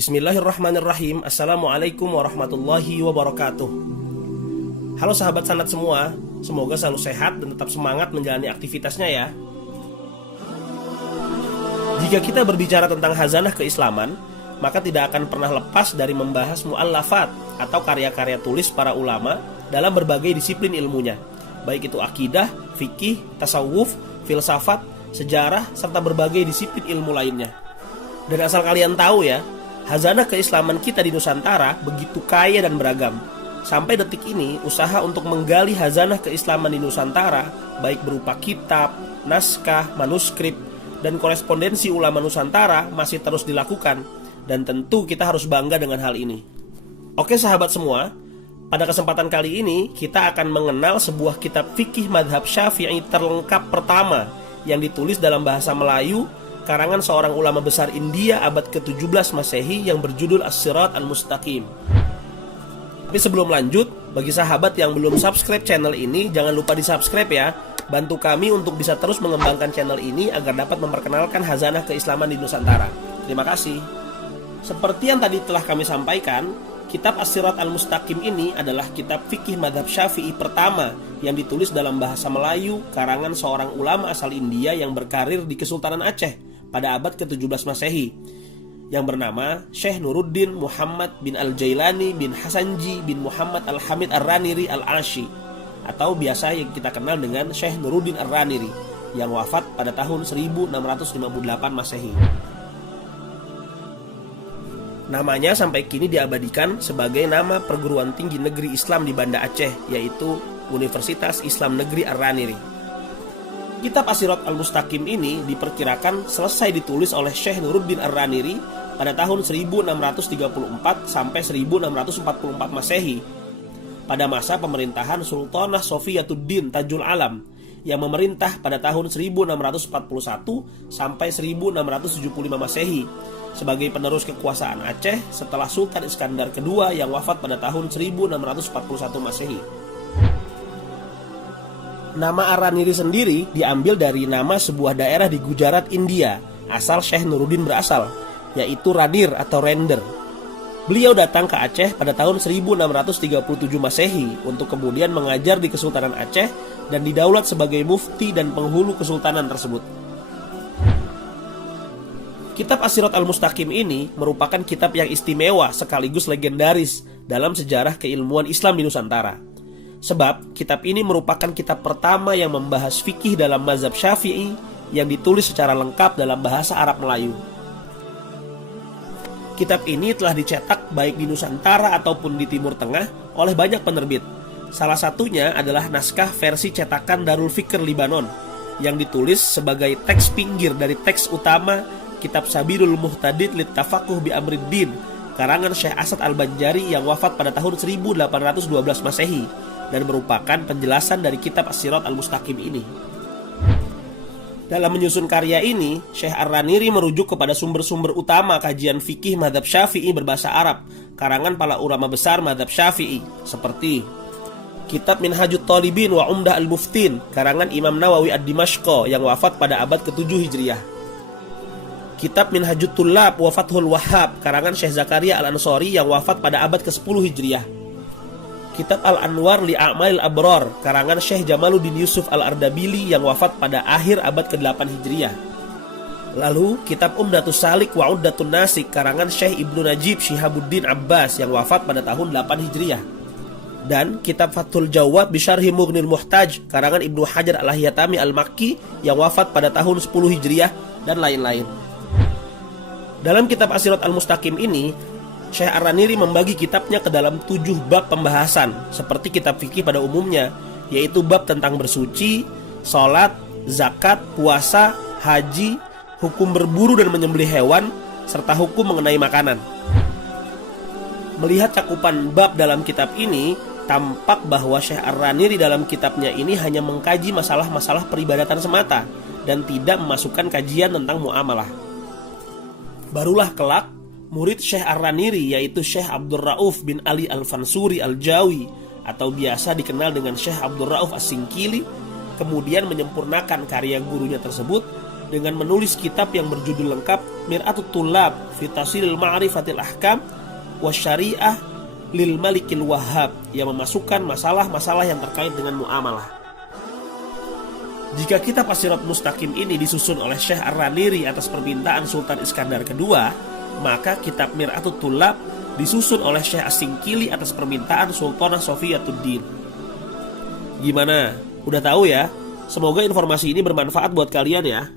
Bismillahirrahmanirrahim. Assalamualaikum warahmatullahi wabarakatuh. Halo sahabat sanad semua, semoga selalu sehat dan tetap semangat menjalani aktivitasnya ya. Jika kita berbicara tentang hazanah keislaman, maka tidak akan pernah lepas dari membahas mu'allafat atau karya-karya tulis para ulama dalam berbagai disiplin ilmunya, baik itu akidah, fikih, tasawuf, filsafat, sejarah, serta berbagai disiplin ilmu lainnya. Dan asal kalian tahu ya, hazanah keislaman kita di Nusantara begitu kaya dan beragam. Sampai detik ini, usaha untuk menggali hazanah keislaman di Nusantara, baik berupa kitab, naskah, manuskrip, dan korespondensi ulama Nusantara masih terus dilakukan. Dan tentu kita harus bangga dengan hal ini. Oke sahabat semua, pada kesempatan kali ini kita akan mengenal sebuah kitab fikih madhab Syafi'i terlengkap pertama yang ditulis dalam bahasa Melayu, karangan seorang ulama besar India abad ke-17 Masehi yang berjudul As-Sirat Al-Mustaqim. Tapi sebelum lanjut, bagi sahabat yang belum subscribe channel ini, jangan lupa di-subscribe ya. Bantu kami untuk bisa terus mengembangkan channel ini agar dapat memperkenalkan hazanah keislaman di Nusantara. Terima kasih. Seperti yang tadi telah kami sampaikan, kitab As-Sirat Al-Mustaqim ini adalah kitab fikih madhab Syafi'i pertama yang ditulis dalam bahasa Melayu, karangan seorang ulama asal India yang berkarir di Kesultanan Aceh pada abad ke-17 Masehi, yang bernama Syekh Nuruddin Muhammad bin Al-Jailani bin Hasanji bin Muhammad Al-Hamid Ar-Raniri Al-Ashi, atau biasa yang kita kenal dengan Syekh Nuruddin Ar-Raniri, yang wafat pada tahun 1658 Masehi. Namanya sampai kini diabadikan sebagai nama perguruan tinggi negeri Islam di Banda Aceh, yaitu Universitas Islam Negeri Ar-Raniri. Kitab As-Sirat Al-Mustaqim ini diperkirakan selesai ditulis oleh Syekh Nuruddin Ar-Raniri pada tahun 1634 sampai 1644 Masehi, pada masa pemerintahan Sultanah Sofiyatuddin Tajul Alam yang memerintah pada tahun 1641 sampai 1675 Masehi sebagai penerus kekuasaan Aceh setelah Sultan Iskandar II yang wafat pada tahun 1641 Masehi. Nama Ar-Raniri sendiri diambil dari nama sebuah daerah di Gujarat, India, asal Syekh Nuruddin berasal, yaitu Ranir atau Render. Beliau datang ke Aceh pada tahun 1637 Masehi untuk kemudian mengajar di Kesultanan Aceh dan didaulat sebagai mufti dan penghulu kesultanan tersebut. Kitab As-Sirat Al-Mustaqim ini merupakan kitab yang istimewa sekaligus legendaris dalam sejarah keilmuan Islam di Nusantara. Sebab kitab ini merupakan kitab pertama yang membahas fikih dalam mazhab Syafi'i yang ditulis secara lengkap dalam bahasa Arab Melayu. Kitab ini telah dicetak baik di Nusantara ataupun di Timur Tengah oleh banyak penerbit. Salah satunya adalah naskah versi cetakan Darul Fikr Libanon yang ditulis sebagai teks pinggir dari teks utama kitab Sabilul Muhtadid lit Tafaquh bi Amriddin, karangan Syekh Asad Al-Banjari yang wafat pada tahun 1812 Masehi, dan merupakan penjelasan dari kitab As-Sirat Al-Mustaqim ini. Dalam menyusun karya ini, Syekh Ar-Raniri merujuk kepada sumber-sumber utama kajian fikih madhab Syafi'i berbahasa Arab, karangan para ulama besar madhab Syafi'i, seperti kitab Minhajut Talibin wa Umdah Al-Muftin, karangan Imam Nawawi Ad-Dimashq yang wafat pada abad ke-7 Hijriah. Kitab Minhajut Tullab wa Fathul Wahhab, karangan Syekh Zakaria Al-Ansari yang wafat pada abad ke-10 Hijriah. Kitab Al-Anwar li A'malil Abrar, karangan Syekh Jamaluddin Yusuf Al-Ardabili yang wafat pada akhir abad ke-8 Hijriah. Lalu kitab Umdatus Salik wa Uddatun Nasik, karangan Syekh Ibnu Najib Shihabuddin Abbas yang wafat pada tahun 8 Hijriah. Dan kitab Fathul Jawad bi Syarhi Mughnil Muhtaj, karangan Ibnu Hajar Al-Haytami Al-Makki yang wafat pada tahun 10 Hijriah, dan lain-lain. Dalam kitab As-Sirat Al-Mustaqim ini, Syekh Ar-Raniri membagi kitabnya ke dalam 7 bab pembahasan, seperti kitab fikih pada umumnya, yaitu bab tentang bersuci, sholat, zakat, puasa, haji, hukum berburu dan menyembelih hewan, serta hukum mengenai makanan. Melihat cakupan bab dalam kitab ini, tampak bahwa Syekh Ar-Raniri dalam kitabnya ini hanya mengkaji masalah-masalah peribadatan semata dan tidak memasukkan kajian tentang muamalah. Barulah kelak murid Syekh Ar-Raniri, yaitu Syekh Abdul Rauf bin Ali Al-Fansuri Al-Jawi, atau biasa dikenal dengan Syekh Abdul Rauf As-Singkili, kemudian menyempurnakan karya gurunya tersebut dengan menulis kitab yang berjudul lengkap Mir'atut Tullab fi Tahsilil Ma'rifatil Ahkam Wasyariah lil Malikil Wahhab, yang memasukkan masalah-masalah yang terkait dengan muamalah. Jika kitab As-Sirat Mustaqim ini disusun oleh Syekh Ar-Raniri atas permintaan Sultan Iskandar II, maka kitab Mir'atut Tullab disusun oleh Syekh As-Singkili atas permintaan Sultanah Sofiyatuddin. Gimana? Udah tahu ya? Semoga informasi ini bermanfaat buat kalian ya.